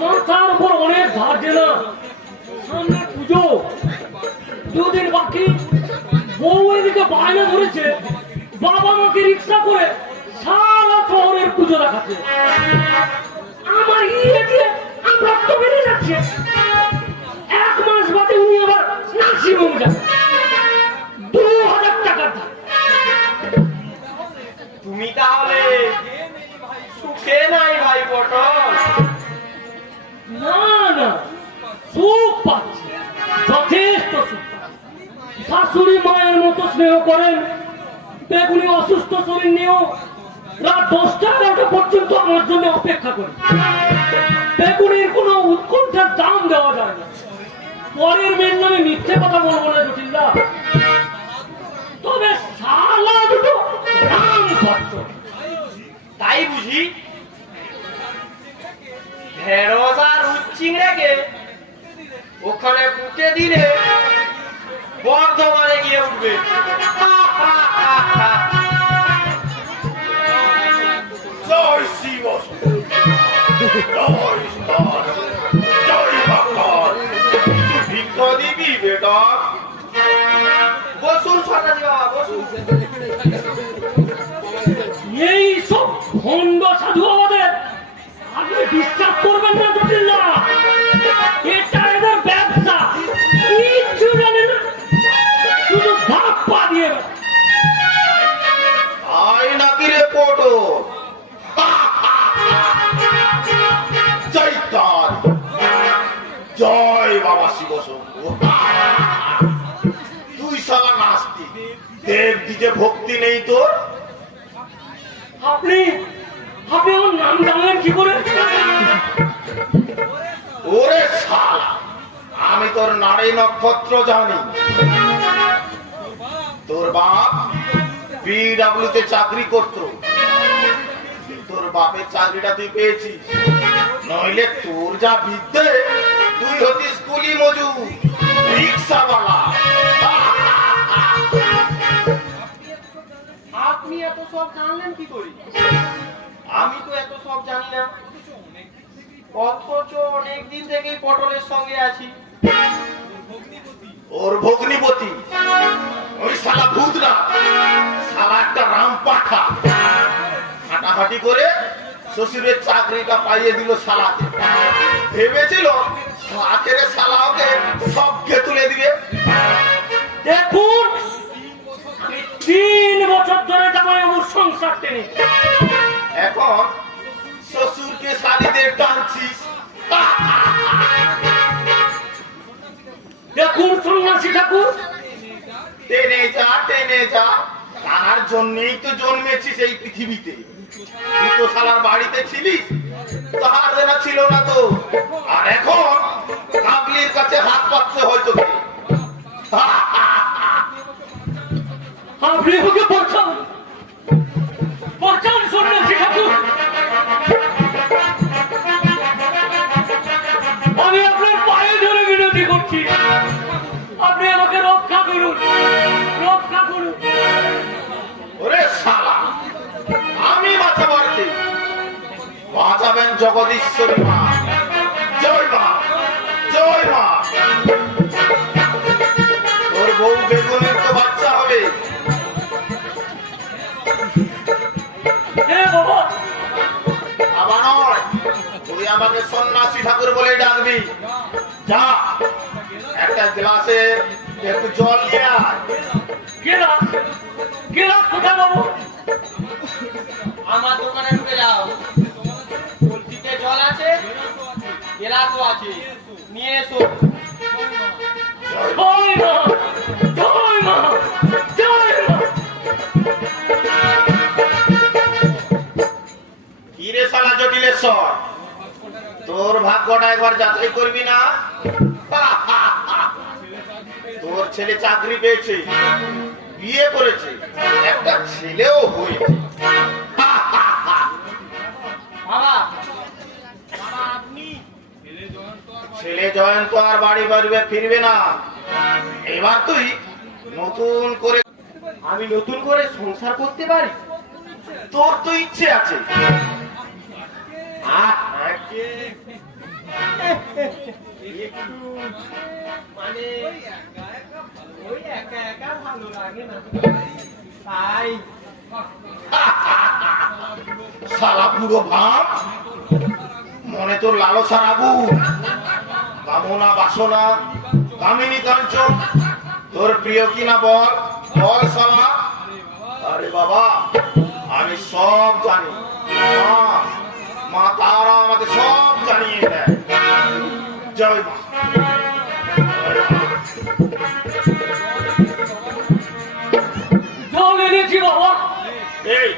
মাথার উপর অনেক ধার দেনা, সামনে পুজো, দুদিন বাকি। বউ এদিকে বায়না ধরেছে বাবা মাকে রিক্সা করে সারা শহরের পুজো দেখাচ্ছে। আমার ইয়ে দিয়ে আমরা তো বেড়ে যাচ্ছে। 1 মাস বাদে উনি আবার নার্সিংহোম যান, 2000 টাকার ধার। তুমি তাহলে সুখে নাই ভাই পটল? না না, সুখ পাচ্ছি, যথেষ্ট সুখ পাচ্ছি। শাশুড়ি মায়ের মতো স্নেহ করেন। বেগুনি অসুস্থ শরীর নিয়েও রাত 10টা 11টা পর্যন্ত আমার জন্য অপেক্ষা করে। বেগুনির কোনো উৎকণ্ঠার দাম দেওয়া যায় না। পরের মেয়ের নামে মিথ্যে কথা বলবো না জটিলদা, তবে শালা দুটো রাম ভক্ত। তাই বুঝি? ঢেঁড়স আর উচ্চিংড়াকে ওখানে পুঁতে দিলে বর্ধমানে গিয়ে উঠবে। জয় শিব, জয় স্তর, জয় ভক্তর। ভিক্ষা দিবি বেটা? বসুন সন্ন্যাসী বাবা, বসুন। এই সব ভণ্ড সাধু আমাদের আপনি বিশ্বাস করবেন না জটিলদা, এটা এদের ব্যবসা, কিচ্ছু জানে না, শুধু ভাব পা দিয়ে। আয় নাকি রে পটো? জয় তার, জয় বাবা শিব শম্ভু। তুই সালা নাস্তিক, দেব দিতে ভক্তি নেই তোর? আপনি আপনি আমার নাম জানলেন কি করে? ওরে শালা, আমি তোর নারী নক্ষত্র জানি। তোর বাপ বিডব্লিউ তে চাকরি করত, তোর বাপের চাকরিটা তুই পেয়েছিস, নইলে তোর যা বিদ্যে, তুই হতিস কুলি মজুর, রিক্সাওয়ালা। আপনি এত সব জানলেন কি করি? আমি তো এত সব জানি না, অথচ অনেকদিন থেকেই পটলের সঙ্গে আছি। ওর ভগ্নিপতি ওই শালা ভূত না, শালা একটা রাম পাঠা, হাঁটাহাঁটি করে শ্বশুরের চাকরিটা পাইয়ে দিল শালাকে। ভেবেছিল আখেরে শালা ওকে সবকে তুলে দিবে। দেখুন, আমি 3 বছর ধরে জামাইবাবুর সংসার টেনে, এখন শ্বশুরকে শাড়িদের টানছিস। দেখুন সন্ন্যাসী ঠাকুর, টেনে যা টেনে যা, তার জন্যই তো জন্মেছিস এই পৃথিবীতে। তুই তো শালার বাড়িতে ছিলিস, তাহার দেনা ছিল না তো, আর এখন কাবলির কাছে হাত পাততে হয়তো। আপনি আমাকে বাঁচান, বাঁচান সন্ন্যাসী ঠাকুর। আমি আপনার পায়ে ধরে বিনতি করছি, আপনি আমাকে রক্ষা করুন, রক্ষা করুন। ওরে শালা, আমি বাঁচাবার কে? বাঁচাবেন জগদীশ্বরী মা। জয় মা, জয় মা। তোর বউ বেগুনের তো বাচ্চা হবে। বাবা, বাবা নয়, তুই আমাকে সন্ন্যাসী ঠাকুর বলে ডাকবি। যা, একটা গ্লাসে একটু জল নিয়ে আয়। গেলাস, গেলাস কোথায় বাবু? আমার দোকানে ঢুকে যাও, কলসিতে জল আছে, গেলাসও আছে, নিয়ে এসো। জয় মা, জয় মা, জয় মা। কি রে শালা জটিলেশ্বর, তোর ভাগ্যটা একবার যাচাই করবি না? তোর ছেলে চাকরি পেয়েছে, বিয়ে করেছে, একটা ছেলেও হয়েছে। বাবা, আপনি ছেলে জয়ন্ত আর বাড়ি বাড়িবে ফিরবে না। এবার তুই নতুন করে, আমি নতুন করে সংসার করতে পারি? তোর তো ইচ্ছে আছে। একটু মানে ওই একা একা ভালো লাগে না, তাই শালা পুরো ভাব, মনে তোর লালসার আগুন, কামনা বাসনা, কামিনী কাঞ্চন, তোর প্রিয় কিনা বল, বল শালা। আরে বাবা, আমি সব জানি, মা তারা আমাকে সব জানিয়ে দেয়। জয় মা। জল এনেছি বাবা। এই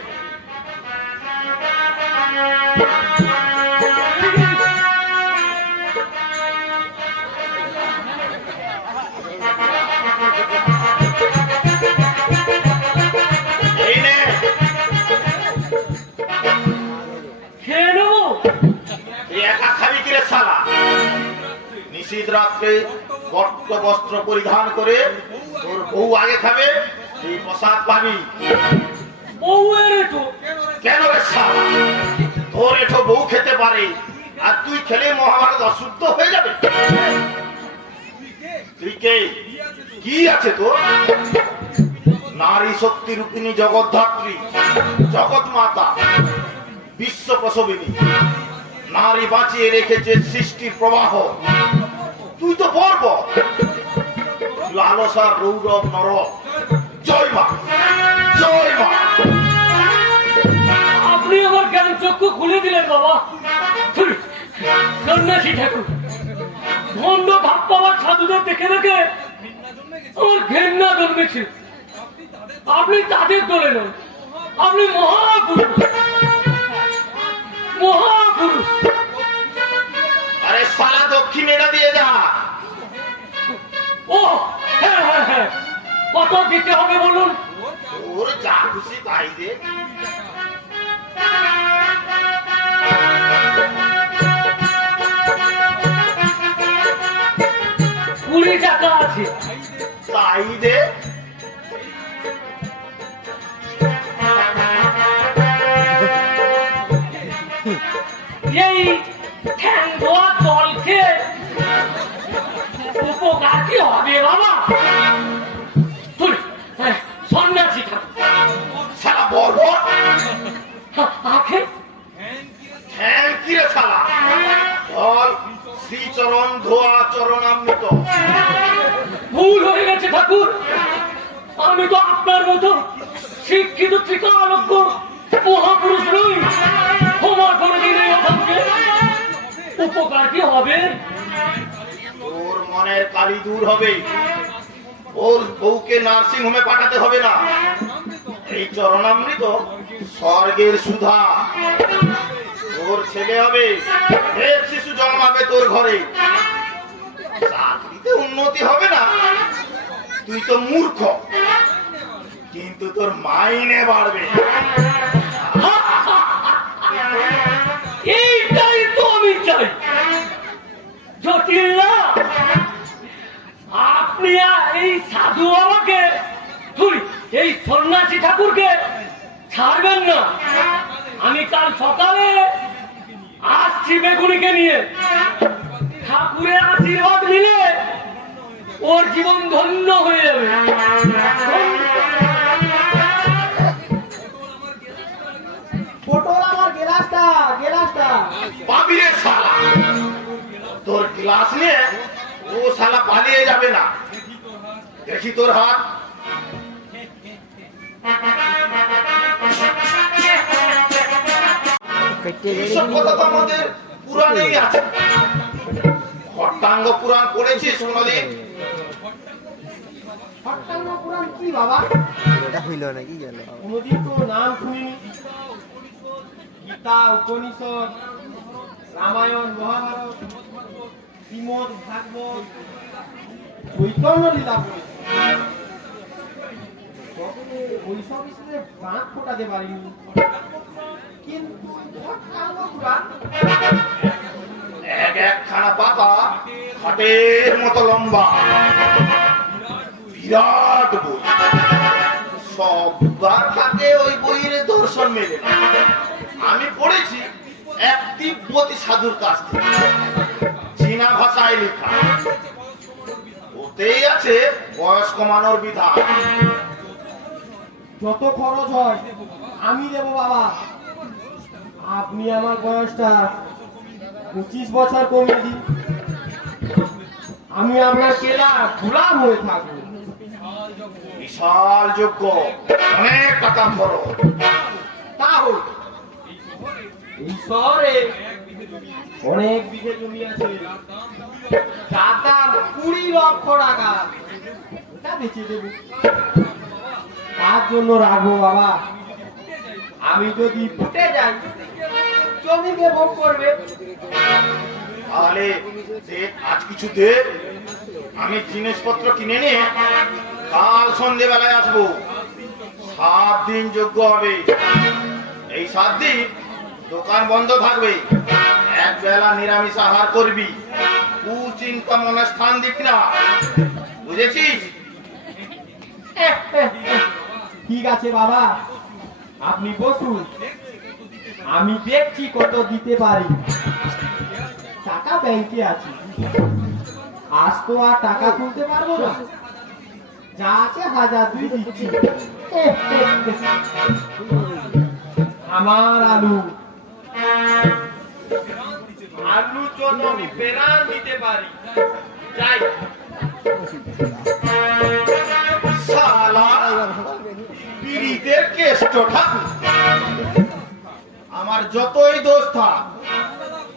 এই নে, খেয়ে নেবো। এই একা খাবি কিরে শালা? নিশীথ রাত্রে বস্ত্র বস্ত্র পরিধান করে তোর বউ আগে খাবে, তুই প্রসাদ পাবি। বউয়ের একটু কেন রে শালা? তোর এঠো বউ খেতে পারে, আর তুই খেলে মহাভারত অশুদ্ধ হয়ে যাবে। তুই কে? কি আছে তোর? নারী শক্তি রূপিণী জগদ্ধাত্রী, জগৎ মাতা, বিশ্ব প্রসবিনী, নারী বাঁচিয়ে রেখেছে সৃষ্টির প্রবাহ। তুই তো বর্ব, লালসার রৌরব নরক। জয় মা, জয় মা। আপনি আমার জ্ঞান চক্ষু খুলে দিলেন বাবা। সন্ন্যাসী ঠাকুর, ভণ্ড ভাব পাওয়ার সাধুদের দেখে দেখে আমার ঘেন্না জন্মেছিল। আপনি তাদের দলে নন, আপনি মহাপুরুষ, মহাপুরুষ। আরে শালা দক্ষিণ এনে দিয়ে যা। ও হ্যাঁ হ্যাঁ হ্যাঁ, কত দিতে হবে বলুন? ওর যা খুশি তাই দে। টাকা আছে, তাই দে। এই ঠ্যাং ধোয়া জলকে উপকার কি হবে বাবা? সন্ন্যাসী ঠাকুর শালা বর্ব, আখে হ্যাঁ কি রে শালা? বল, শ্রীচরণ ধোয়া চরণামৃত। ভুল হয়ে গেছে ঠাকুর, আমি তো আপনার মতো শিক্ষিত ত্রিকালজ্ঞ মহাপুরুষ নই। ক্ষমা করে দিন এই অভাবকে। উপকার কি হবে? তোর মনের কালি দূর হবে, ওর বউকে নার্সিং হোমে পাঠাতে হবে না। এই চরণামৃত স্বর্গের সুধা। তোর ছেলে হবে, এর শিশু জন্মাবে তোর ঘরে। চাকরিতে উন্নতি হবে না, তুই তো মূর্খ, কিন্তু তোর মাইনে বাড়বে। এইটাই তো আমি চাই। জটিল না, আপনি এই সাধু বাবাকে, এই সন্ন্যাসী ঠাকুরকে ছাড়বেন না। আমি কাল সকালে আসছি বেগুনিকে নিয়ে। ঠাকুরের আশীর্বাদ নিলে ওর জীবন ধন্য হয়ে যাবে। পটল আমার গেলাসটা, গেলাসটা। পাবি রে শালা, তোর গ্লাস নিয়ে ও শালা পালিয়ে যাবে না। দেখি তোর হাত। এইসব কথা তো আমাদের পুরাণেই আছে। খট্টাঙ্গ পুরাণ পড়েছিস কোনদিন? সপ্তাঙ্গ পুরাণ কি বাবা? এটা হইল নাকি গেল? কোনদিন তো নাম শুনিনি। গীতা, উপনিষদ, রামায়ণ, মহাভারত, শ্রীমদ ভাগবত, চৈতন্য লীলা পড়েছি। তবে ওইসব হিসেবে বাঁধ ফোটাতে পারিনি। কিন্তু সপ্তাঙ্গ পুরাণ এক একখানা পাতা খাটের মতো লম্বা, বিরাট বই। সবার হাতে ওই বইয়ের দর্শন মেলে না। আমি পড়েছি এক তিব্বতী সাধুর কাছ থেকে। চীনা ভাষায় লেখা, ওতেই আছে বয়স কমানোর বিধান। যত খরচ হয় আমি দেবো বাবা। আপনি আমার বয়সটা 25 বছর কমিয়ে দিন, আমি আপনার কেলা গোলাম হয়ে থাকবো। বিশাল যোগ্য, অনেক টাকা খরচ। তা হোক, এই শহরে অনেক বিঘে জমি আছে, যার দাম 20 লক্ষ টাকা। তা বেচে দেবো, তার জন্য রাখবো বাবা। আমি যদি ফুটে যাই জমিকে ভোগ করবে। তাহলে দে, আজ কিছু দে, আমি জিনিসপত্র কিনে নিয়ে কাল সন্ধেবেলায় আসবো। 7 দিন যোগ্য হবে, এই 7 দিন দোকান বন্ধ থাকবে, এক বেলা নিরামিষ আহার করবি, কুচিন্তা মনে স্থান দিবি না, বুঝেছিস? ঠিক আছে বাবা, আপনি বসুন, আমি দেখছি কত দিতে পারি। টাকা ব্যাংকে আছে, আজ তো আর টাকা তুলতে পারবো না, যা আছে 1002 দিচ্ছি। আমার আলু, আলুর জন্য আমি বেরান দিতে পারি। যাই। শালা পীড়িতের কেষ্ট ঠাকুর, আমার যতই দোষ থাক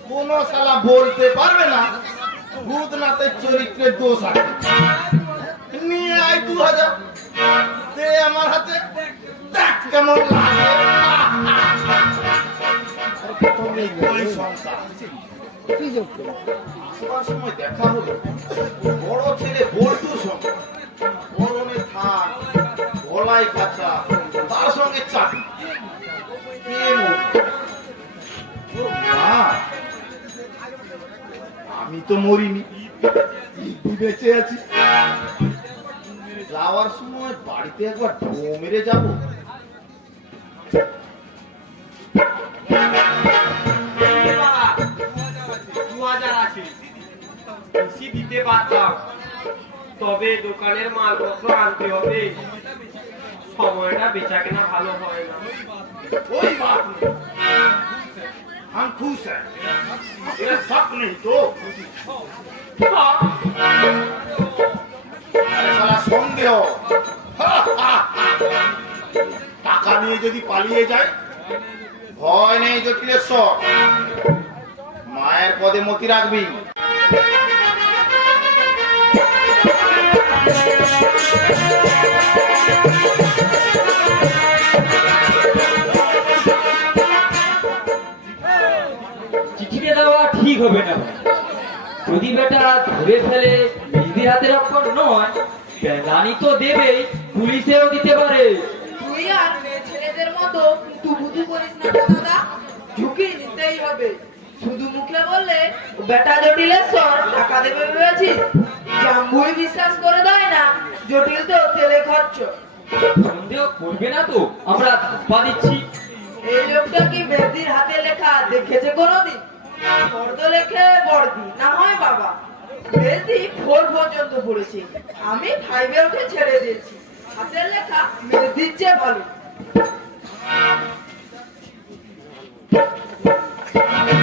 কোন শালা বলতে পারবে না ভূতনাথের চরিত্রের দোষ আছে। নিয়ে আয় 2000, দে আমার হাতে, দেখ কেমন লাগে। ওই সংসার আসবার সময় দেখা হলো বড় ছেলে বল্টুর সঙ্গে, গরমে থাক, গলায় কাঁচা, তার সঙ্গে চাকরি। আমি তো মরিনি, বেঁচে আছি। যাওয়ার সময় বাড়িতে একবার ঢো মেরে যাবো। বেশি দিতে পারতাম, তবে দোকানের মালপত্র আনতে হবে, সময়টা বেচা কেনা ভালো হয় না। कोई बात नहीं, हम खुश हैं, ये शक नहीं तो। अरे साला সন্দেহ, টাকা নিয়ে যদি পালিয়ে যায় ভয় নেই জটিলেশ্বর, মায়ের পদে মতি রাখবি। চিঠিটা দেওয়া ঠিক হবে না, যদি বেটা ধরে ফেলে নিজের হাতের অক্ষর নয়, পেদানি তো দেবেই, পুলিশেও দিতে পারে। তুই আর মেয়ে ছেলেদের মতো তুবুতু করিস না তো দাদা, ঝুঁকি নিতেই হবে। শুধু মুখে বললে বেটা জটিলেশ্বর টাকা দেবে ভেবেছিস? জাম্বুই বিশ্বাস করে দেয় না, জটিল তো তেলে খরচ। সন্দেহ করবে না তো, আমরা ধাপ্পা দিচ্ছি। এই লোকটা কি বেদির হাতে লেখা দেখেছে কোনোদিন? ফর্দ লেখে বর্দি, না হয় বাবা। বেদি 4 পর্যন্ত পড়েছে, আমি 5-এ উঠে ছেড়ে দিয়েছি। হাতের লেখা বেদির চেয়ে ভালো।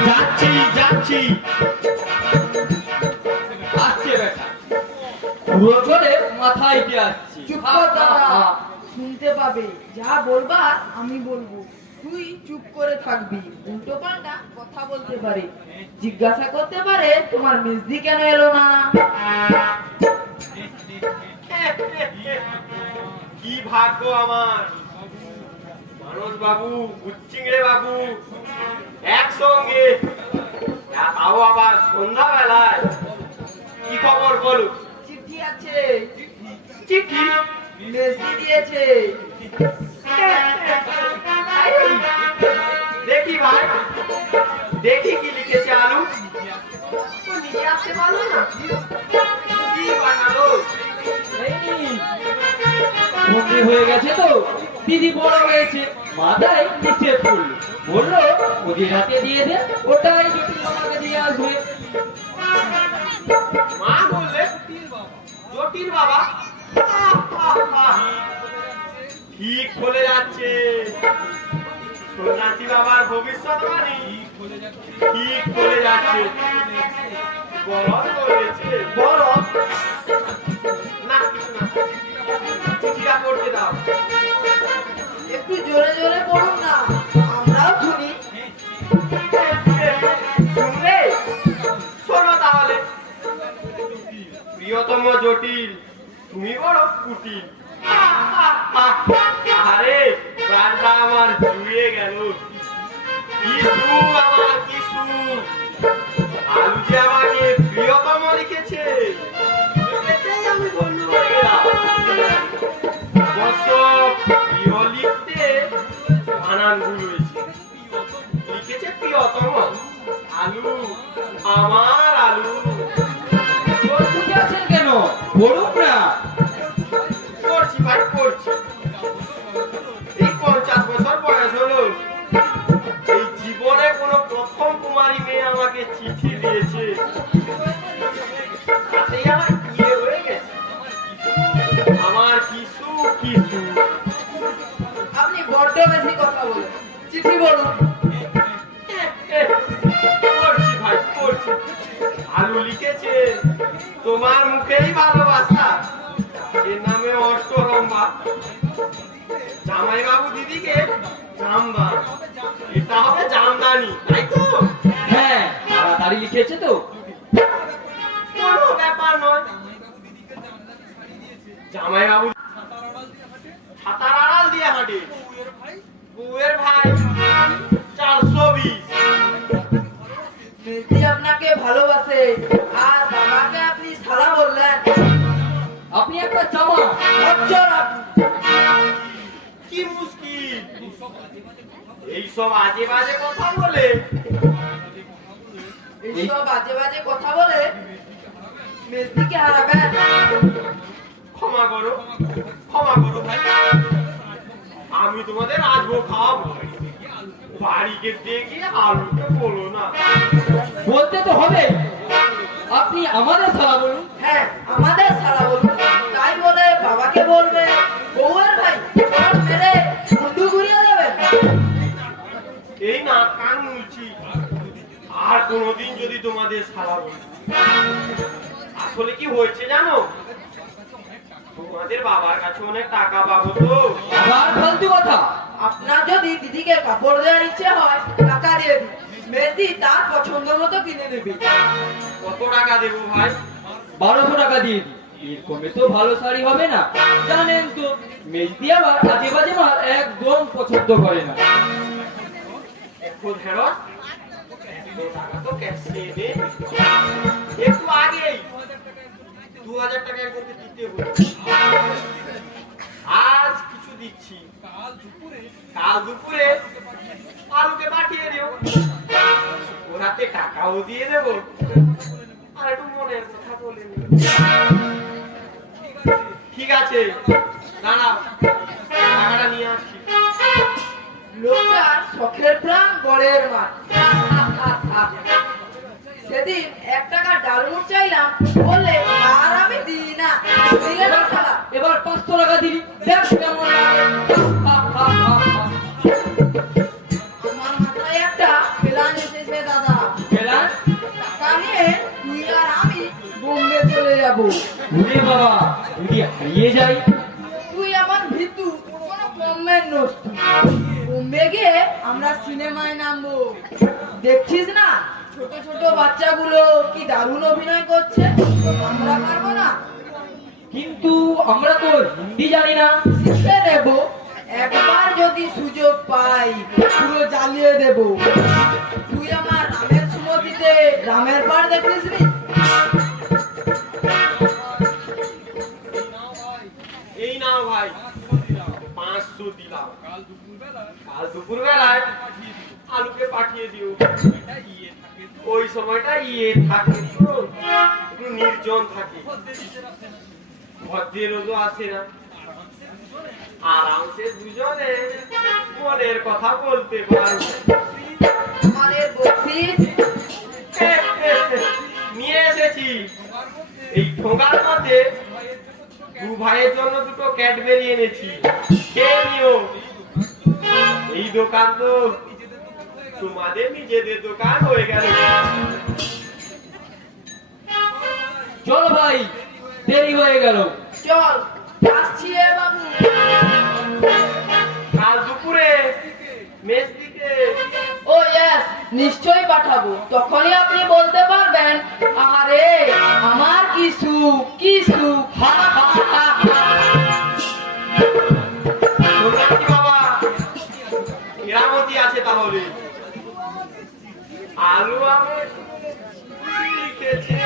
যাচ্ছি যাচ্ছি, আসছে বেটা, পুরো চলে মাথায় দিয়ে আসছি। চুপ কর দাদা, শুনতে পাবে, যা বলবার আমি বলবো, তুই চুপ করে থাকবি। উল্টো পাল্টা কথা বলতে পারে, জিজ্ঞাসা করতে পারে তোমার মিষ্টি কেন এলো না। কি ভাগ্য আমার, মানস বাবু, বুচ্চিংড়ে বাবু একসঙ্গে, তাও আবার সন্ধ্যা বেলায়। কি খবর বলুন? চিঠি আছে, চিঠি মিষ্টি দিয়েছে। দেখি ভাই, দেখি কি লিখেছে আলু। ও নিজে আসতে পারলো না, কি বানালো? বন্দি হয়ে গেছে তো, দিদি বড় হয়েছে, মাথায় নিষেধ করলো, বললো ওদের হাতে দিয়ে দে, ওটাই জটিল আমাকে দিয়ে আসবে। মা বললে জটিল বাবা, ঠিক বলে যাচ্ছে। সন্ন্যাসী বাবার ভবিষ্যৎবাণী ঠিক বলে যাচ্ছে। বড় বলেছে, বড় না কিছু না, চিঠিটা পড়তে দাও। একটু জোরে জোরে পড়ুন না, আমরাও শুনি। শুনলে শোনো তাহলে। প্রিয়তম জটিল, তুমি বড় কুটিল। আরে প্রাণটা আমার জুড়িয়ে গেল। কি সুখ আমার, কি সুখ। আলু যে আমাকে প্রিয়তম লিখেছে, এতেই আমি ধন্য হয়ে গেলাম। অবশ্য প্রিয় লিখতে বানান ভুল হয়েছে। লিখেছে প্রিয়তম। আলু, আমার আলু। তোর বুঝে আছেন কেন? পড়ুক না। করছি ভাই, করছি। এই 50 বছর বয়স হলো, এই জীবনে কোনো প্রথম কুমারী মেয়ে আমাকে চিঠি দিয়েছে, তাতেই আমার বিয়ে হয়ে গেছে। আমার কিছু কিছু। আপনি বড্ড বেশি কথা বলেন, চিঠি বলুন। করছি ভাই, করছি। আলু লিখেছে তোমার মুখেই ভালোবাসা, এর নামে অষ্টরম্বা। জামাই বাবু দিদিকে জামদান, এটা হবে জামদানি, তাই তো? হ্যাঁ, তাড়াতাড়ি লিখেছে তো। কোনো ব্যাপার নয়। জামাই বাবু ছাতার আড়াল দিয়ে হাঁটে, বউয়ের ভাই 420। মেজদি আপনাকে ভালোবাসে, আর বাবাকে আপনি শালা বললেন। আপনি একটা জামা। খচ্চর আপনি। কি মুশকিল, এইসব আজে বাজে কথা বলে। এইসব বাজে বাজে কথা বলে মেজদিকে হারাবেন। ক্ষমা করো, ক্ষমা করো ভাই। আমি তোমাদের আসবো, খাওয়াবো। বাড়িকে দেখে আলুকে বলো না। বলতে তো হবে। আপনি আমাদের সালা বলুন। হ্যাঁ, আমাদের শালা বলুন। তাই বলে বাবাকে বলবে বউয়ের ভাই সব মেরে বন্ধু ঘুরিয়ে দেবেন। এই না কান মুলছি, আর কোনোদিন যদি তোমাদের সালা বলি। আসলে কি হয়েছে জানো, তোমাদের বাবার কাছে অনেক টাকা পাবো তো। আবার ফালতু কথা। আপনার যদি দিদিকে কাপড় দেওয়ার ইচ্ছে হয়, টাকা দিয়ে দিন। মেজদি তার পছন্দ মতো কিনে নেবে। কত টাকা দেবো ভাই? 1200 টাকা দিয়ে দিই। এর কমে তো ভালো শাড়ি হবে না। জানেন তো, মেজদি আবার আজে বাজে মাল একদম পছন্দ করে না। এখন ঢেঁড়স এত টাকা তো ক্যাশে নেই। একটু আগেই 2000 টাকা একজনকে দিতে হলো। আজ কিছু দিচ্ছি, কাল দুপুরে আলুকে পাঠিয়ে দিও। ওরাতে টাকাও দিয়ে দেবো, আর একটু মনের কথা বলে নিও। ঠিক আছে, দাঁড়াও, টাকাটা নিয়ে আসছি। লোকটার শখের প্রাণ গড়ের মাঠ। সেদিন 1 টাকা ডালমুট চাইলাম, বললে আর আমি দিই না। দিলে না শালা। এবার 500 টাকা দিলি, দেখ কেমন লাগে। আমার মাথায় একটা প্ল্যান এসেছে দাদা। পেলান? টাকা নিয়ে তুই আর আমি বোম্বে চলে যাব। ওরে বাবা, যদি হারিয়ে যাই? তুই আমার ভিতু কোনো কমের নস্তু। বোম্বে গিয়ে আমরা সিনেমায় নামবো। দেখছিস না ছোট ছোট বাচ্চাগুলো কি দারুণ অভিনয় করছে। আমরা পারবো না? কিন্তু আমরা তো হিন্দি জানি না। শিখে নেব। একবার যদি সুযোগ পাই পুরো জ্বালিয়ে দেব। তুই আমার রামের সুমতিতে রামের পাড় দেখিস নি? এই নাও ভাই, 500 দিলাম। কাল দুপুর বেলায় আলুকে পাঠিয়ে দিও। ওই সময়টা ইয়ে থাকে তো, একটু নির্জন থাকে, ভদ্রের রোজও আসে না। আরামসে দুজনে মনের কথা বলতে পারবো। আমাদের বকশিস নিয়ে এসেছি। ঠোঙার মধ্যে দু ভাইয়ের জন্য দুটো ক্যাডবেরি এনেছি, খেয়ে নিও। এই দোকান তো তোমাদের নিজেদের দোকান হয়ে গেল। চল ভাই, দেরি হয়ে গেল। চল আসছি এ বাবু। কাল দুপুরে মেস দিকে ও ইয়েস, নিশ্চয়ই পাঠাবো। তখনই আপনি বলতে পারবেন, আরে আমার কি সুখ, কি সুখ। হা, হা, হা, হা। শুনলাম কি বাবা কেরামতি আছে তাহলে? আলু আমি লিখেছে,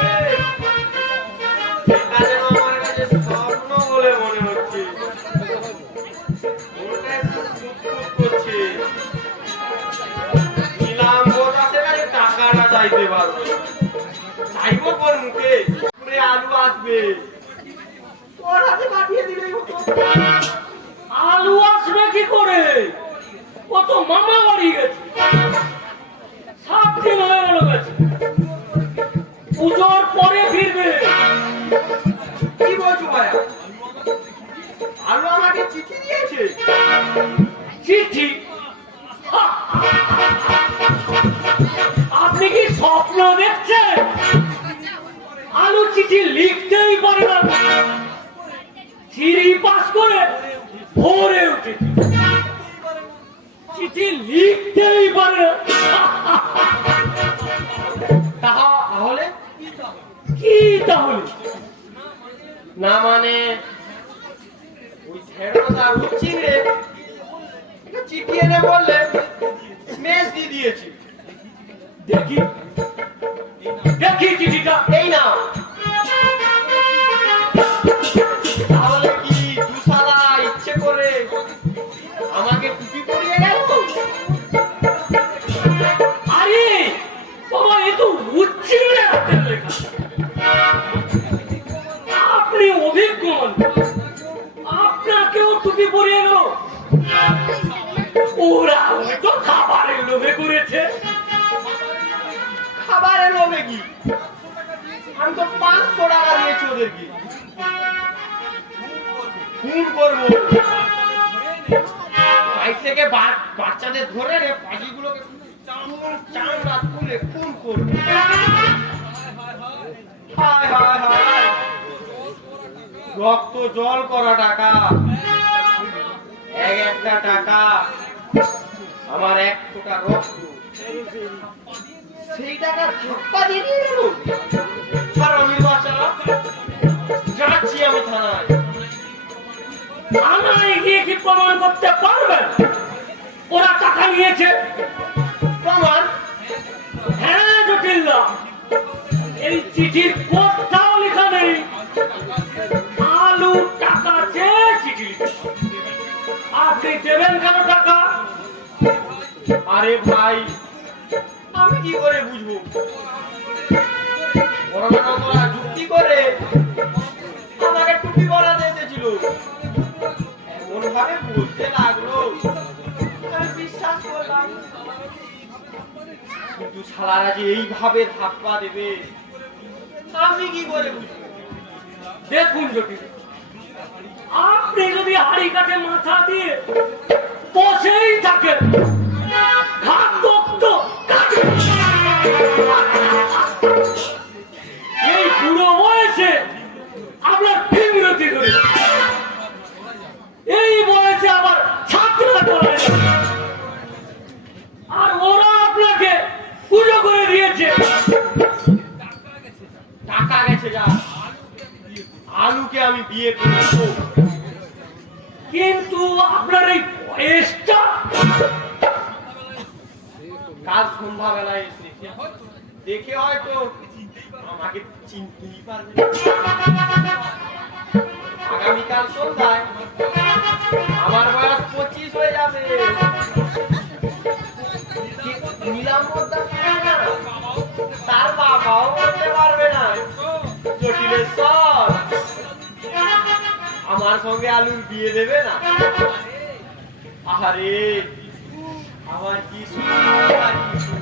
এটা যেন আমার কাছে স্বপ্ন বলে মনে হচ্ছে। মনটা একটু কুতকুত করছে। নিলাম বোনাসের কাছে টাকাটা চাইতে পারবো, চাইবো কোন মুখে? পুরে আলু আসবে, ওর হাতে পাঠিয়ে দিলেই হতো। আলু আসবে কি করে? ও তো মামা বাড়ি গেছে, 7 দিন হয়ে গেল গেছে, পুজোর পরে ফিরবে। কি বলছো ভাইয়া? আলু আমাকে চিঠি দিয়েছে? চিঠি? আপনি কি স্বপ্ন দেখছেন? আলু চিঠি লিখতেই পারে না, চিঠি পাস করে ভোরে উঠে চিঠি লিখতেই পারে না। তাহলে কি তাহলে? না মানে ওই ছেড়া উঠছি রে, এটা চিঠি এনে বললে মেস দিয়ে দিয়েছি। দেখি দেখি চিঠিটা। এই না, তাহলে কি দুসালা ইচ্ছে করে আমাকে টুপি পরিয়ে গেল? আরে বাবা, এ তো উচ্চিলে হাতের লেখা। আপনি অভিজ্ঞ মানুষ, আপনাকেও টুপি পরিয়ে গেল। ওরা হয়তো খাবারের লোভে করেছে। খাবারের লোভে কি? আমি তো 500 টাকা দিয়েছি ওদেরকে। খুন করবো বাইক থেকে বাচ্চাদের ধরে রে পাখিগুলোকে চামড়া তুলে খুন করবো। হায় হায় হায়, রক্ত জল করা টাকা, একটা টাকা, আমার 1 ফোঁটা রক্ত, সেই টাকা ধাপ্পা দিয়ে দিয়ে গেল। ছাড়ো আমি বাচ্চারা, যাচ্ছি আমি থানায়। থানায় গিয়ে কি প্রমাণ করতে পারবেন ওরা টাকা নিয়েছে? প্রমাণ? হ্যাঁ জটিলদা, এই চিঠির কোথাও লেখা নেই আলু টাকা চেয়ে চিঠি লিখেছে। আপনি দেবেন কেন টাকা? আরে ভাই, আমি কি করে বুঝবো? বড়রা যুক্তি করে আমাকে টুপি পরাতে এসেছিল, এমন ভাবে বলতে লাগলো আমি বিশ্বাস করলাম। কিন্তু শালারা যে এইভাবে ধাপ্পা দেবে আমি কি করে বুঝবো? দেখুন জটিল, আপনি যদি হাড়ি কাঠে মাথা দিয়ে বসেই থাকেন, ঘাত রক্ত কাটবে। এই বুড়ো বয়সে আপনার বিরতি করে, এই বয়সে আবার ছাত্ররা করে, আর ওরা আপনাকে পুজো করে দিয়েছে। টাকা গেছে যা, আলুকে আমি বিয়ে করবো। কিন্তু আপনার এই বয়সটা, কাল সন্ধ্যাবেলায় এসে দেখে হয়তো আমাকে চিনতেই পারবে না। আগামীকাল সন্ধ্যায় আমার বয়স 25 হয়ে যাবে। নিলাম তার বাবাও বলতে পারবে না জটিলেশ্বর আমার সঙ্গে আলুর বিয়ে দেবে না। আহারে আমার কি সুখ, আর কি সুখ।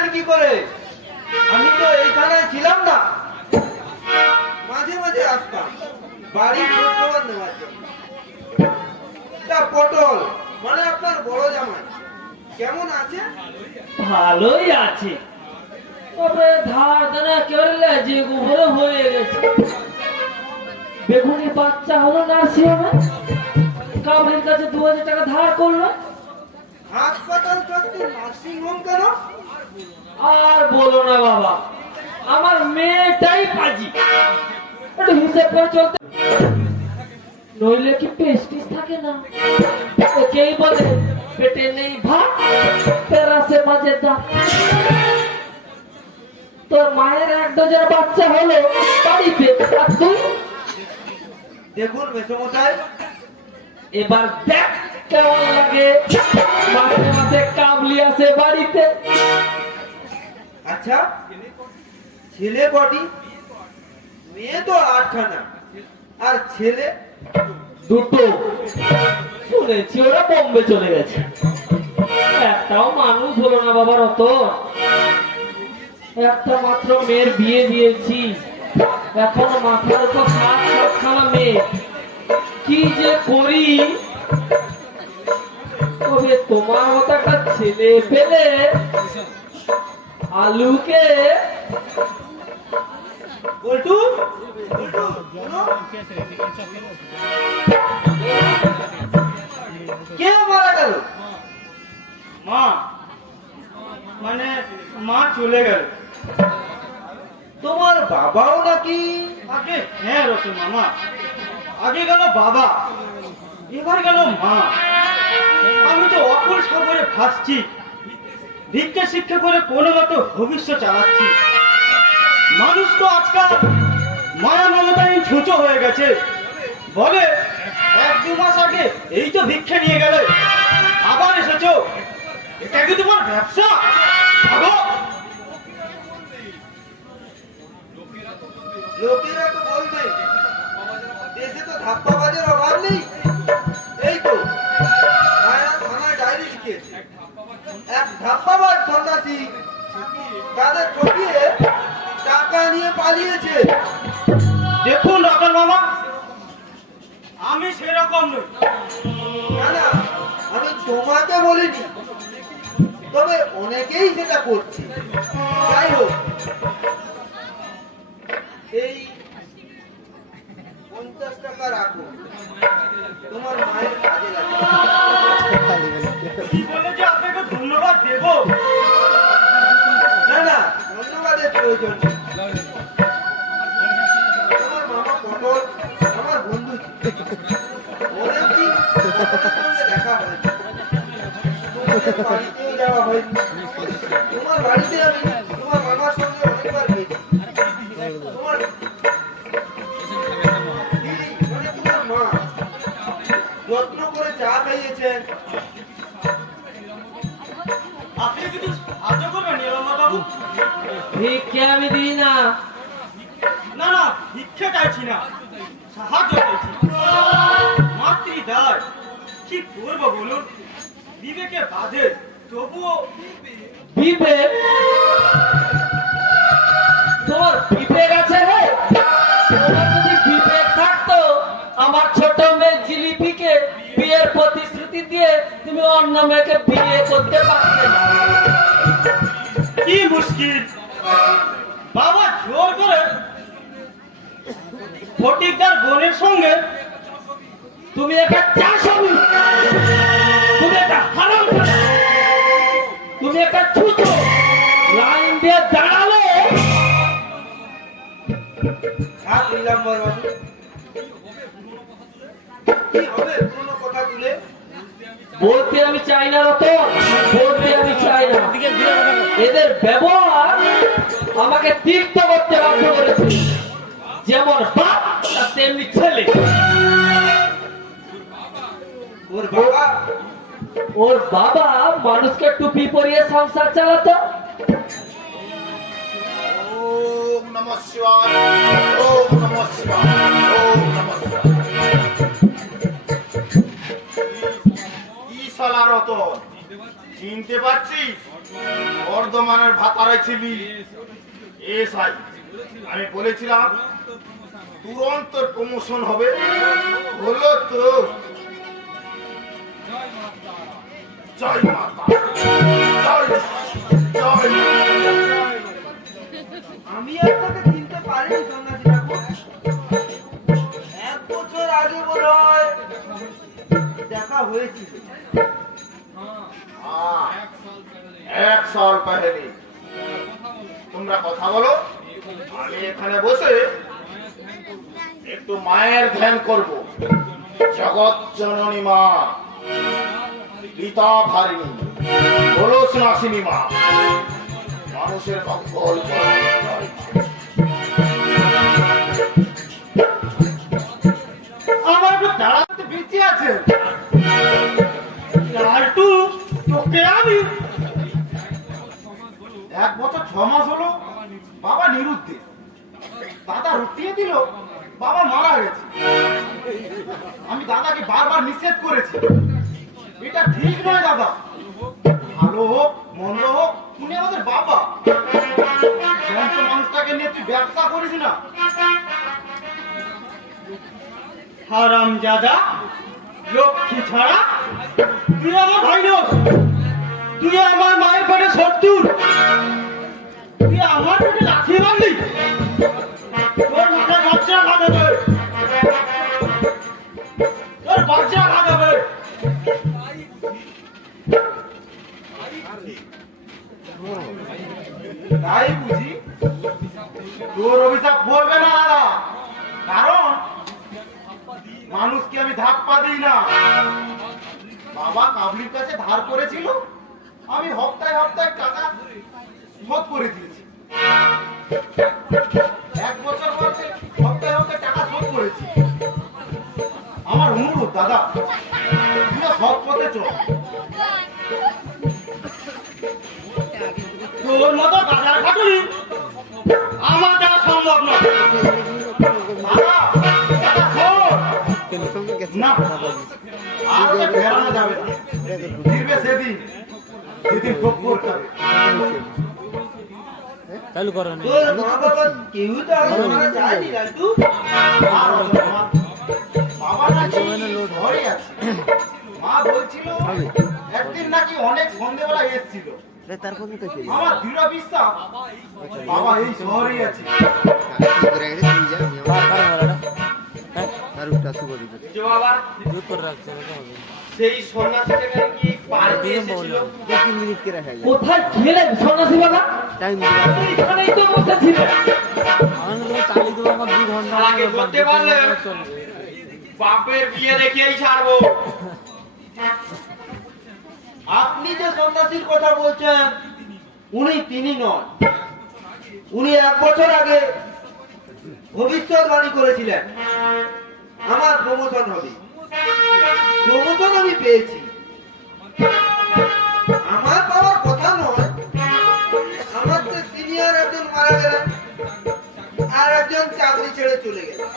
এলেন কি করে? আমি তো এইখানে ছিলাম না, মাঝে মাঝে আসতাম বাড়ির খোঁজ খবর নেওয়ার জন্য। তা পটল মানে আপনার বড় জামাই কেমন আছে? ভালোই আছে, তবে ধার দেনা করলে যে গোবরে হয়ে গেছে। বেগুনি বাচ্চা হলো নার্সিংহোমে, কামড়ির কাছে 2000 টাকা ধার করলো। হাসপাতাল চত্বর নার্সিং হোম কেন? আর বলো না বাবা, আমার মেয়েটাই পাজি, একটু হিসেব করে চলতে, নইলে কি পেস্টিস থাকে না। ওকেই বলে পেটে নেই ভাত, পেরাসে মাঝে দাঁত। তোর মায়ের 1 ডজন বাচ্চা হলো বাড়িতে, আর তুই দেখুন মেসমশাই, এবার দেখ কেমন লাগে মাঝে মাঝে কাবলি আসে বাড়িতে। আচ্ছা ছেলে কটি? মেয়ে তো 8খানা, আর ছেলে? দুটো। শুনেছি ওরা বোম্বে চলে গেছে। একটাও মানুষ হলো না বাবার অত। একটা মাত্র মেয়ের বিয়ে দিয়েছি, এখনো মাথার উপর 7-7খানা মেয়ে। কি যে করি, তবে তোমার মতো একটা ছেলে পেলে আলুকে বল্টু, বল্টু, শোনো। কে মারা গেল? মা, মানে মা চলে গেল। তোমার বাবাও নাকি? আগে হ্যাঁ রসুন মামা, আগে গেল বাবা, এবার গেল মা। আমি তো অকুল সাগরে ভাসছি, ভিক্ষা শিক্ষা করে কোনো মতো ভবিষ্যৎ চালাচ্ছি। মানুষ তো আজকাল মায়া মমতাহীন ছুঁচো হয়ে গেছে। বলে 1-2 মাস আগে এই তো ভিক্ষা নিয়ে গেলে, আবার এসেছো, এটা কি তোমার ব্যবসা? ভাগো। লোকেরা তো বলবে দেশে তো ধাপ্পাবাজের অভাব নেই। এই তো থানায় ডায়েরি লিখেছে, এক ধাপ্পাবাজ সন্ন্যাসী তাদের ঠকিয়ে টাকা নিয়ে পালিয়েছে। দেখুন রতন মামা, আমি সেরকম নই। না না, আমি তোমাকে বলিনি, তবে অনেকেই সেটা করছে। যাই হোক, এই 50 টাকা রাখো, তোমার মায়ের কাজে লাগবে। কি বলে যে আপনাকে ধন্যবাদ দেব? না না, ধন্যবাদের প্রয়োজন নেই। আমার মামা পটল আমার বন্ধু ছিল। অনেকদিন তোমার সঙ্গে দেখা হয়েছে, তোমাদের বাড়িতেও যাওয়া হয়নি। তোমার বাড়িতে আমি তোমার মামার সঙ্গে অনেকবার গেছি। তোমার দিদি, মানে তোমার মা যত্ন করে চা খাইয়েছেন। আপনি কিছু সাহায্য করবেন নিরঞ্জন বাবু? ভিক্ষে আমি দিই না। না না, ভিক্ষা চাইছি না, সাহায্য চাইছি। মাতৃদায় কি করবো বলুন, বিবেকে বাধে, তবুও বিবেক? তোমার বিবেক আছে রে? তোমার যদি বিবেক থাকতো, আমার ছোট মেয়ে জিলিপিকে বিয়ের প্রতিশ্রুতি দিয়ে তুমি অন্য মেয়েকে বিয়ে করতে পারতে না। কি মুশকিল, বাবা জোর করে ফটিকদার বোনের সঙ্গে। তুমি একটা চাষবি, তুমি একটা হারাম, তুমি একটা ছুতো। লাইন দিয়ে দাঁড়ালে হাত নীলাম্বর বাবু, কি হবে পুরনো কথা তুলে? বলতে আমি চাই না রতন, বলতে আমি চাই না। এদের ব্যবহার আমাকে তিক্ত করতে বাধ্য করেছে। যেমন বাপ তার তেমনি ছেলে। ওর বাবা ওর বাবা মানুষকে টুপি পরিয়ে সংসার চালাতো। ওম নমঃ শিবায়, ওম নমঃ শিবায়, ওম নমঃ শিবায়। কি শালা রতন, চিনতে পারছিস? বর্ধমানের ভাতারায় ছিলি এসআই, আমি বলেছিলাম তুরন্ত প্রমোশন হবে, হলো তো। জয় মাতা, জয় জয়। আমি আপনাকে চিনতে পারিনি সন্ন্যাসী ঠাকুর। 1 বছর আগে মনে হয় দেখা হয়েছিল। এক সাল পহলে তোমরা কথা বলো, আমি এখানে বসে একটু মায়ের ধ্যান করব। জগৎ জননী মা, পিতা ভারিণী, বলস নাসিনী মা, মানুষের মঙ্গল করো। আমার একটু দাঁড়াতে বেঁচে আছে লালটু, তোকে আমি 1 বছর 6 মাস হলো বাবা নিরুদ্ধে, দাদা রটিয়ে দিল, বাবা মারা গেছে। আমি দাদাকে বারবার নিষেধ করেছি, এটা ঠিক নয় দাদা। ভালো হোক মন্দ হোক, উনি আমাদের বাবা। জ্যান্ত মানুষটাকে নিয়ে তুই ব্যবসা করিস না। হারাম জাদা, লক্ষ্মী ছাড়া, তুই আমার ভাই নস, তুই আমার মায়ের পেটে 70, তুই আমার পেটে লাথি মারলি, তোর মাথায় বাচ্চা খা দেবে, তোর বাচ্চা খা দেবে। তাই বুঝি? তোর অভিশাপ বলবে না দাদা, কারণ মানুষকে আমি ধাপ্পা দিই না। বাবা কাবলির কাছে ধার করেছিল, আমি হপ্তায় হপ্তায় টাকা শোধ করে দিয়েছি। 1 বছর পর হপ্তায় হপ্তায় টাকা শোধ করেছি। আমার অনুরোধ দাদা, তুই সৎ পথে চল। তোর মতো গাদার খাটুনি আমার দ্বারা সম্ভব নয়। দাদা, দাদা, শোন। কিন্তু সঙ্গে গেছে না, আর ওকে ফেরানো যাবে না। ফিরবে সেদিন, যেদিন ভোগ করতে হবে। চালু করো না তোর মা বাবা কেউ তো আগে মারা যায়নি লালটু। আর হবে না। বাবা নাকি ঘরে আছে। মা বলছিল একদিন নাকি অনেক সন্ধ্যেবেলা এসেছিল। তারপর তো কি আমার দৃঢ় বিশ্বাস বাবা এই শহরেই আছে। করে গেছে তুই যা আর উঠটা শুভ দিবে যে বাবা দুধ করে রাখছে না হবে সেই সন্ন্যাসীটাকে কি বাড়িতে এসেছিল? 2-3 মিনিট করে রাখা যায় কোথায় ছিলেন সন্ন্যাসী বাবা? টাইম এখানেই তো বসেছিলেন। আমাদের চালিয়ে দেবো আমার 2 ঘন্টা শালাকে ধরতে পারলে বাপের বিয়ে রেখেই ছাড়বো। আপনি যে সন্ন্যাসীর কথা বলছেন, তিনি নন। উনি 1 বছর আগে ভবিষ্যৎবাণী করেছিলেন আমার প্রমোশন হবে। প্রমোশন আমি পেয়েছি। আমার পাওয়ার কথা নয়, আমার তো সিনিয়র একজন মারা গেলেন, আর একজন চাকরি ছেড়ে চলে গেলেন,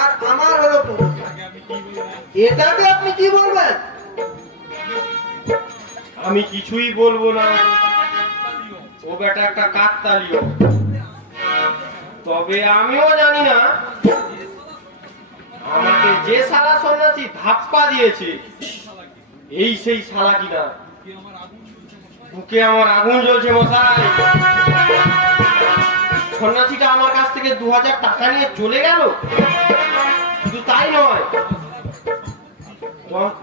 আর আমার হলো প্রমোশন। এটাকে আপনি কি বলবেন? আমি কিছুই বলবো না, ও বেটা একটা কাকতালীয়। তবে আমিও জানি না আমাকে যে শালা সন্ন্যাসী ধাপ্পা দিয়েছে এই সেই শালা কিনা। বুকে আমার আগুন জ্বলছে মশাই। সন্ন্যাসীটা আমার কাছ থেকে 2000 টাকা নিয়ে চলে গেল। শুধু তাই নয়,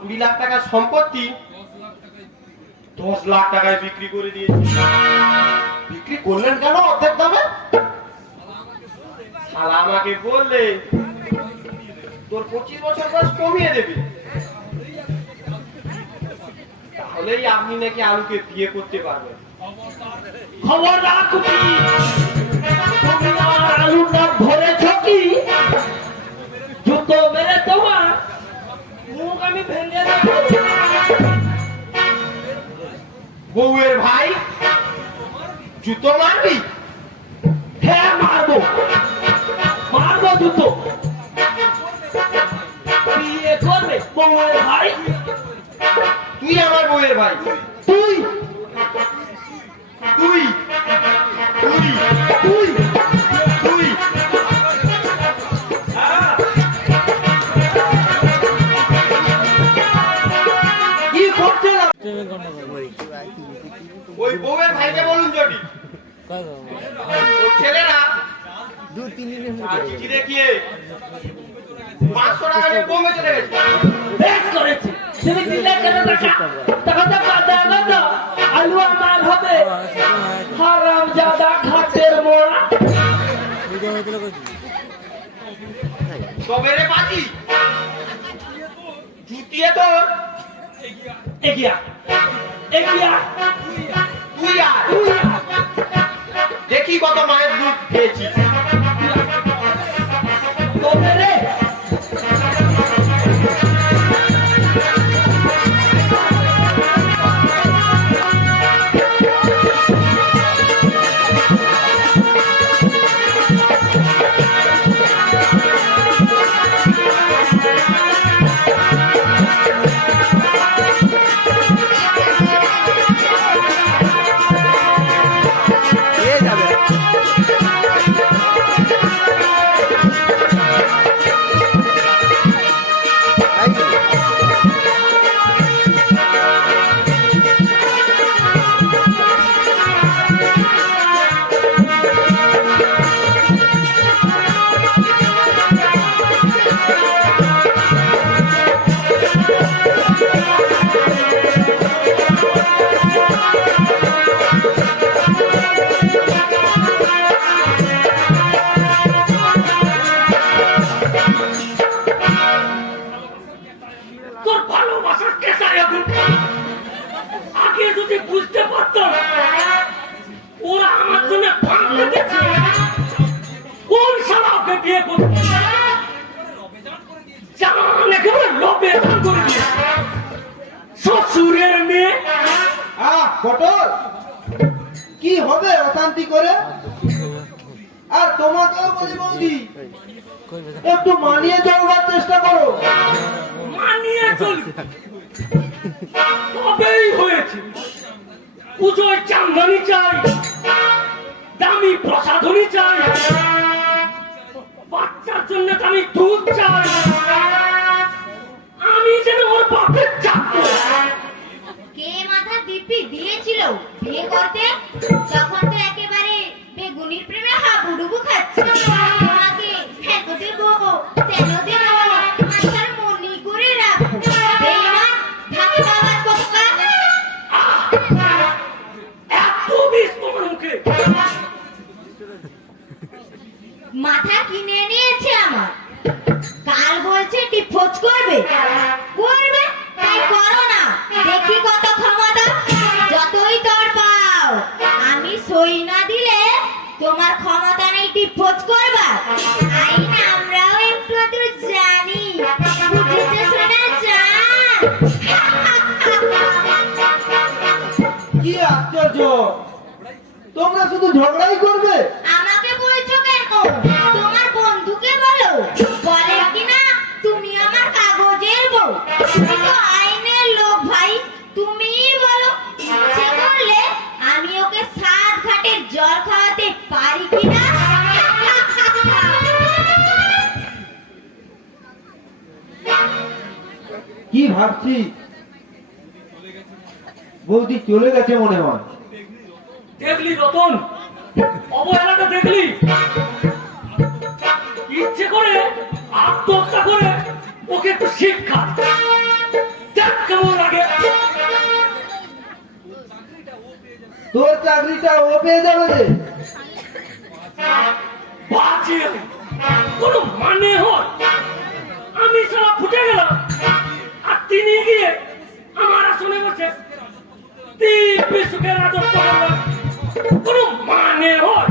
20 লাখ টাকার সম্পত্তি 10 লাখ টাকায় বিক্রি করে দিয়েছে। বিক্রি করলেন কেন অর্ধেক দামে? শালা আমাকে বললে তোর 25 বছর বয়স কমিয়ে দেবে, তাহলেই আপনি নাকি আলুকে বিয়ে করতে পারবেন। খবরদার কুপি, তুমি আমার আলুর নাম ধরেছ কি? জুতো মেরে তোমার মুখ আমি ভেঙে দেবো। বউয়ের ভাই জুতো মারবি? হ্যাঁ মারবো, মারবো জুতো। বিয়ে করবে বউয়ের ভাই? তুই আমার বউয়ের ভাই? তুই তুই ওই ছেলেরা 2-3 দিনের আর মধ্যে চিঠি দেখিয়ে 500 টাকা নিয়ে কমে চলে গেছে। বেশ করেছে তুমি দিলে কেন টাকা টাকা দাও আলু আমার হবে হারাম জাদা ঘাটের মোড়া ভিডিও হয়েছিল কইছি তবে রে বাজি জুতিয়ে তোর এগিয়া তুই আর দেখি কত মায়ের দুধ খেয়েছি। তবে রে কে যাবে তাই কি? তোর ভালোবাসার কেসা এখন আগে যদি বুঝতে পারতাম ওরা আমার জন্য ভাঙতে দিচ্ছে কোন শালা ওকে বিয়ে করতে জান একেবারে লোভে দান করে দিয়ে শ্বশুরের মেয়ে পটল কি হবে অশান্তি করে? আর তোমাকেও বলি বৌদি কইবে একটু মানিয়ে চলবার চেষ্টা করো। মানিয়ে চলবে তবেই হয়েছে পুজোয় চান্দানি চাই দামি প্রসাধনী চাই বাচ্চার জন্য দামি দুধ চাই আমি যেন ওর বাপের চাকর কে মাথা দিব্যি দিয়েছিল বিয়ে করতে তখন তো একেবারে বেগুনির প্রেমে হাবুডুবু খাচ্ছে তোমাকে এত দেবো তেন দেবো মাথার মনি করে রাখো এই না ঢাকে বাবাজ কোথাকার এত বিষ তোমার মুখে মাথা কিনে নিয়েছে আমার কাল বলছে টিপোজ করবে তাই করো না দেখি কত ক্ষমতা যতই তোর পাও আমি সই না দিলে তোমার ক্ষমতা নেই টিপোজ করবার আইন আমরাও একটু একটু জানি বুঝেছে শোনা জান কি আশ্চর্য, তোমরা শুধু ঝগড়াই করবে? আমাকে বলছো কেন তোমার বন্ধুকে বলো বলে কিনা তুমি আমার কাগজের বউ তুমি তো আইনের লোক ভাই তুমিই বলো ইচ্ছে করলে আমি ওকে 7 ঘাটের জল খাওয়াতে পারি কিনা কি ভাবছি বৌদি চলে গেছে মনে হয়। দেখলি রতন অবহেলাটা দেখলি ইচ্ছে করে আত্মহত্যা করে ওকে একটু শিক্ষা দেখ কেমন লাগে তোর চাকরিটা ও পেয়ে যাবে যে। বাজে কোনো মানে হয় আমি সারা ফুটে গেলাম আর তিনি গিয়ে আমার আসনে বসে দিব্যি সুখে রাজত্ব করলাম কোনো মানে হয়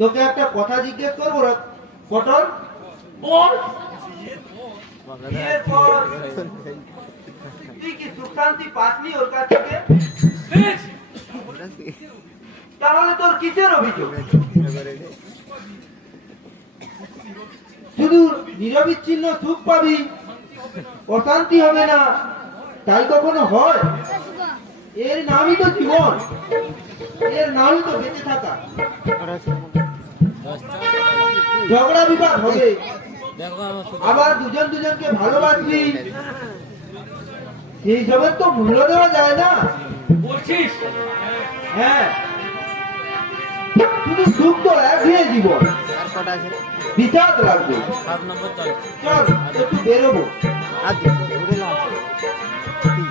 তোকে একটা কথা জিজ্ঞেস করবো পটল, বল বিয়ের পর তুই কি সুখ শান্তি পাসনি ওর কাছ থেকে? পেয়েছি তাহলে তোর কিসের অভিযোগ? শুধু নিরবিচ্ছিন্ন সুখ পাবি, অশান্তি হবে না, তাই কখনো হয়? এর নামই তো জীবন, এর নামই তো বেঁচে থাকা। ঝগড়া বিবাদ হবে, আবার দুজন দুজনকে ভালোবাসবি, সেই সবের তো মূল্য দেওয়া যায় না। বলছিস হ্যাঁ শুধু দুঃখ একঘেয়ে জীবন আর কটা আছে বিষাদ লাগবে 7 নম্বর চল চল একটু বেরোবো আর ঘুরে না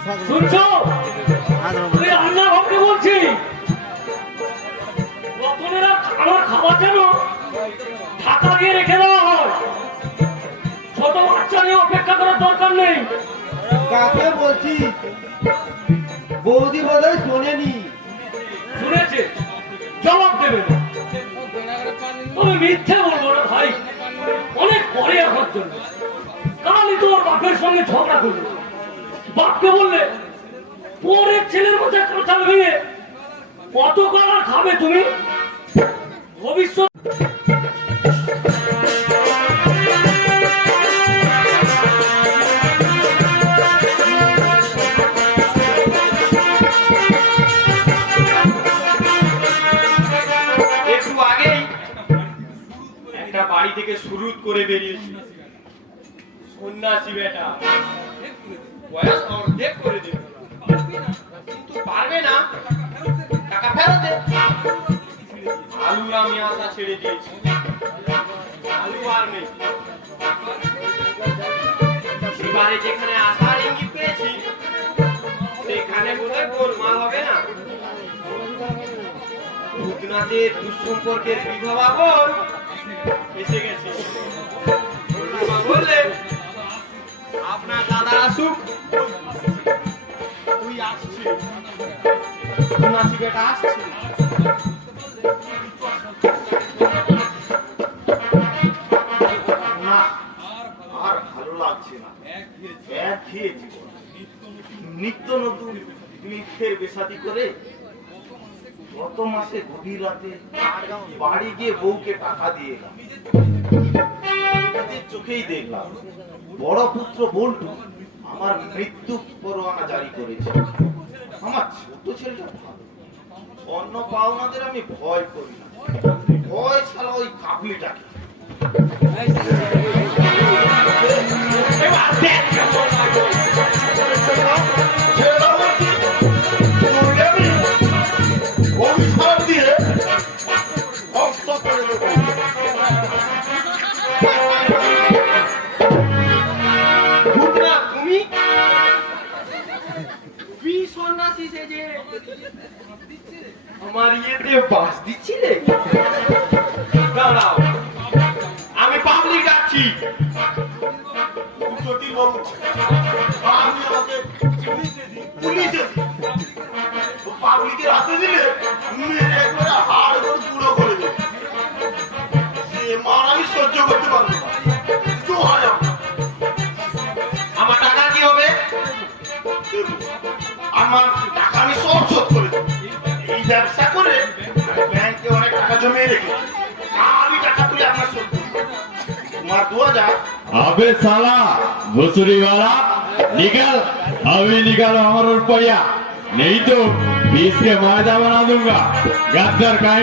7 শুনছো নম্বর তুই রান্না ঘরকে বলছি রতনেরা আমার খাবার যেন ঢাকা দিয়ে রেখে দেওয়া হয় ছোট বাচ্চা নিয়ে অপেক্ষা করার দরকার নেই কাকে বলছিস বৌদি বোধহয় শোনেনি শুনেছে জবাব দেবে না তবে মিথ্যে বলবো না ভাই অনেক পরে আমার জন্য কালই তোর বাপের সঙ্গে ঝগড়া করলো বাপকে বললে পরের ছেলের মধ্যে কাঁঠাল ভেঙে কত কালার খাবে তুমি ভবিষ্যৎ একটু আগেই একটা বাড়ি থেকে সুরুত করে বেরিয়েছি সন্ন্যাসী বেটা বয়স অর্ধেক করে দিল কিন্তু পারবে না টাকা ফেরত দে আলুর আমি আশা ছেড়ে দিয়েছি আলু আর নেই এবারে যেখানে আসার ইঙ্গিত পেয়েছি সেখানে বোধহয় গোলমাল হবে না ভূতনাথের দুঃসম্পর্কের বিধবা বোন এসে গেছে মা বললে আপনার দাদা আসুক তুই আসছিস সন্ন্যাসী বেটা আসছে না আর ভালো লাগছে না একঘেয়ে জীবন নিত্য নতুন মিথ্যের বেসাদি করে গত মাসে গভীর রাতে বাড়ি গিয়ে বউকে টাকা দিয়ে এলাম নিজের চোখেই দেখলাম বড় পুত্র বল্টু আমার মৃত্যু পরোয়ানা জারি করেছে আমার ছোট ছেলেটা ভালো অন্য পাওনাদের আমি ভয় করি না ভয় ছাড়া ওই কাবলিটাকে এবার দেখ কেমন লাগে। অভিশাপ দিয়ে ধ্বংস করে দেবো। ভূতনাথ, তুমি সন্ন্যাসী সেজে আমার ইয়েতে বাস দিচ্ছিলে দাঁড়াও আমি পাবলিক ডাকছি জটিল বাবু আমি আমাকে পুলিশে পাবলিকের হাতে দিলে মেরে একবারে হাড় করে পুরো করে দেবে সে মার আমি সহ্য করতে পারবো না তো হয় আমার টাকা কি হবে আমার টাকা আমি সব শোধ করে দেবো এই ব্যবসা করে ব্যাংকে অনেক টাকা জমিয়ে রেখে আমি টাকা তুলে আপনার শোধ করবো তোমার 2000 अबे साला भुसरी वाला निकल अभी निकालो हमारा रुपया नहीं तो 20 के मायदा बना दूंगा गद्दार का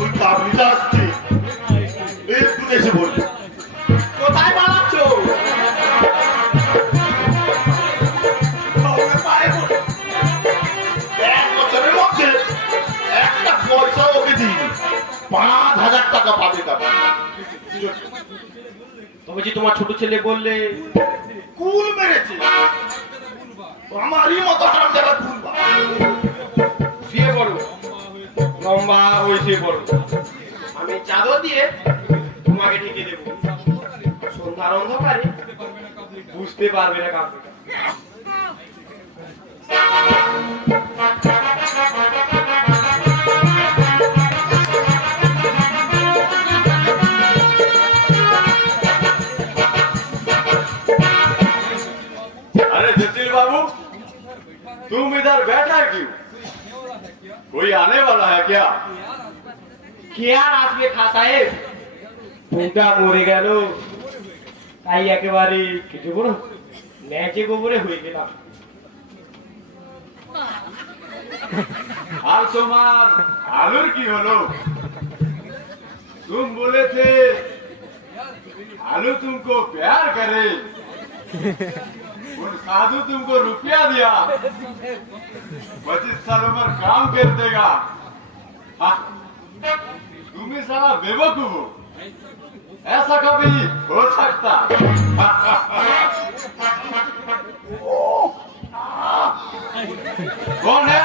ওই কাবলিটা আসছে একটু এসে বলবে কোথায় পালাচ্ছ আমাকে পায়ে পড়ে 1 বছরের মধ্যে একটা পয়সা ওকে দিই 5000 টাকা পাবে কাবলি তবে যে তোমার ছোট ছেলে বললে কুল মেরেছে আমারই মতো হারাম জায়গা কুলবা শুয়ে পড়ো লম্বা হয়ে শুয়ে পড়ো আমি চাদর দিয়ে তোমাকে ঢেকে দেবো সন্ধ্যার অন্ধকারে বুঝতে পারবে না কাউকে अरे जटिल बाबू तुम इधर बैठा क्यों कोई आने वाला है क्या কে আর আসবে খা সাহেব বউটা মরে গেল তাই একেবারে কিছু বড় ন্যাচে গোবরে হয়ে গেলাম और तुम्हार आलूर की होलो तुम बोले थे आलू तुमको प्यार करे उन साधु तुमको रुपया दिया 25 साल उम्र काम कर देगा हाँ, तुम ही साला बेवकूफ हो ऐसा कभी हो सकता कौन है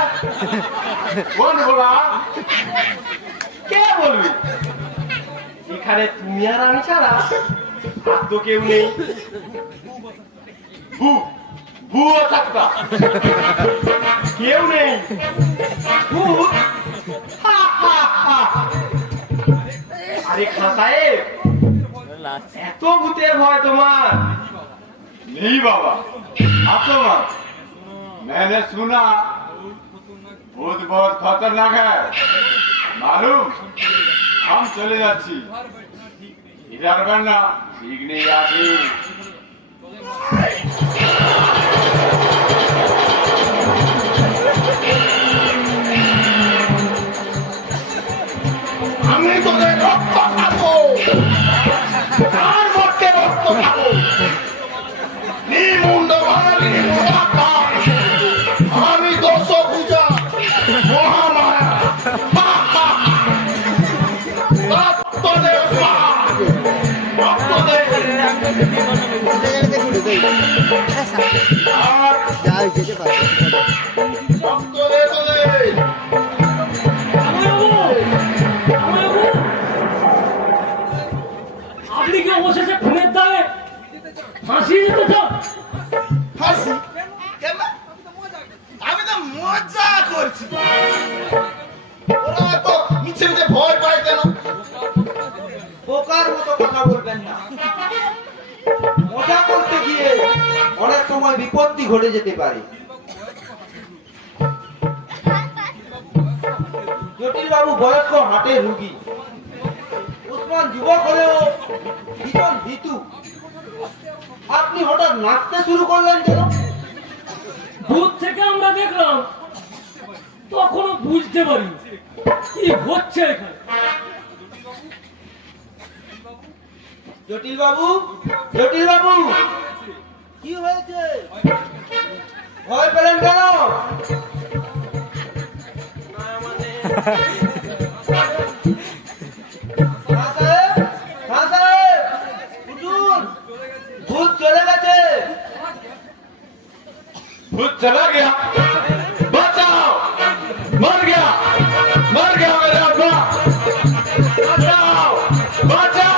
कौन बोला কে বলবি এখানে তুমি আর আমি ছাড়া আর তো কেউ নেই बू बू हो सकता কেউ নেই ভূত? হা, হা, হা। আরে খান সাহেব এত ভূতের ভয় তোমার नहीं बाबा आप तो मत मैंने सुना भूत बहुत खतरनाक है मालूम हम चले जाच्छी इधर बनना ठीक नहीं आती আমি তোদের রক্ত খাবো আর মরতে রক্ত খাবো নিমুন্ড বাঙালি মুরাকা আমি দোষ পূজা মহামায়া রক্ত দে রক্ত দে আর যাই যেতে পারে রক্ত দে তোদের আপনি কি অবশেষে খুনের দায়ে ফাঁসিয়ে যেতে চান? হাসি কেন আমি তো মজা করছি ওরা তো মিছে মিছে ভয় পায় কেন বোকার মতো কথা বলবেন না মজা করতে গিয়ে অনেক সময় বিপত্তি ঘটে যেতে পারে জটিল বাবু বয়স্ক হাটের রুগী উসমান যুবক হলেও ভীষণ ভীতু আপনি হঠাৎ নাচতে শুরু করলেন কেন দূর থেকে আমরা দেখলাম তখনও বুঝতে পারি কি হচ্ছে এখানে। জটিল বাবু কি হয়েছে ভয় পেলেন কেন খান সাহেব, উঠুন, ভূত চলে গেছে भूत चला गया बचाओ मर गया मेरा अब्बा बचाओ बचाओ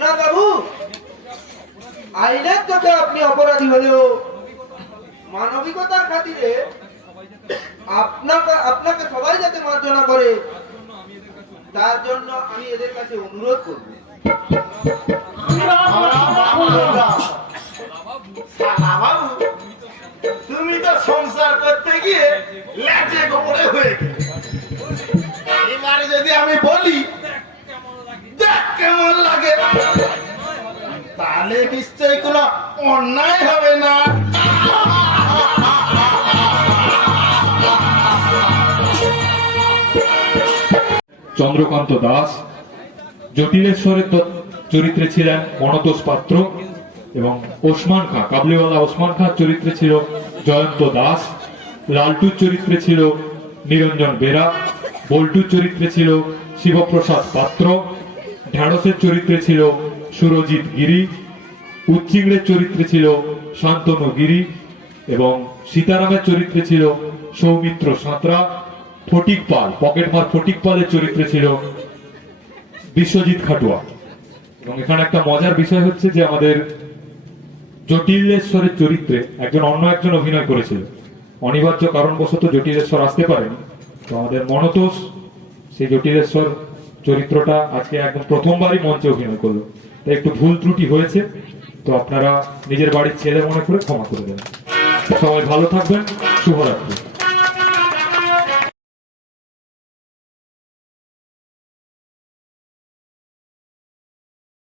না বাবু আইনের চোখে আপনি অপরাধী হলেও মানবিকতার খাতিরে আপনাকে সবাই যাতে মার্জনা করে তার জন্য আমি এদের কাছে অনুরোধ করব শালা বাবু তুমি তো সংসার করতে গিয়ে ল্যাচে গোবরে হয়ে গেলে এবারে যদি আমি বলি দেখ কেমন লাগে তাহলে নিশ্চয়ই কোনো অন্যায় হবে না চন্দ্রকান্ত দাস জটিলেশ্বরের চরিত্রে ছিলেন মনতোষ পাত্র এবং ওসমান খাঁ কাবলিওয়ালা ওসমান খাঁ চরিত্রে ছিল জয়ন্ত দাস লালটুর চরিত্রে ছিল নিরঞ্জন বেরা বল্টুর চরিত্রে ছিল শিবপ্রসাদ পাত্র ঢ্যাঁড়সের চরিত্রে ছিল সুরজিৎ গিরি উচ্চিংড়ের চরিত্রে ছিল শান্তনু গিরি এবং সীতারামের চরিত্রে ছিল সৌমিত্র সাঁতরা ফটিক পাল পকেটমার ফটিক পালের চরিত্রে ছিল বিশ্বজিৎ খাটুয়া এবং এখানে একটা মজার বিষয় হচ্ছে যে আমাদের জটিলেশ্বরের চরিত্রে অন্য একজন অভিনয় করেছিল অনিবার্য কারণবশত জটিলেশ্বর আসতে পারেনি তো আমাদের মনতোষ সেই জটিলেশ্বর চরিত্রটা আজকে একদম প্রথমবারই মঞ্চে অভিনয় করলো তাই একটু ভুল ত্রুটি হয়েছে তো আপনারা নিজের বাড়ির ছেলে মনে করে ক্ষমা করে দেবেন সবাই ভালো থাকবেন শুভরাত্রি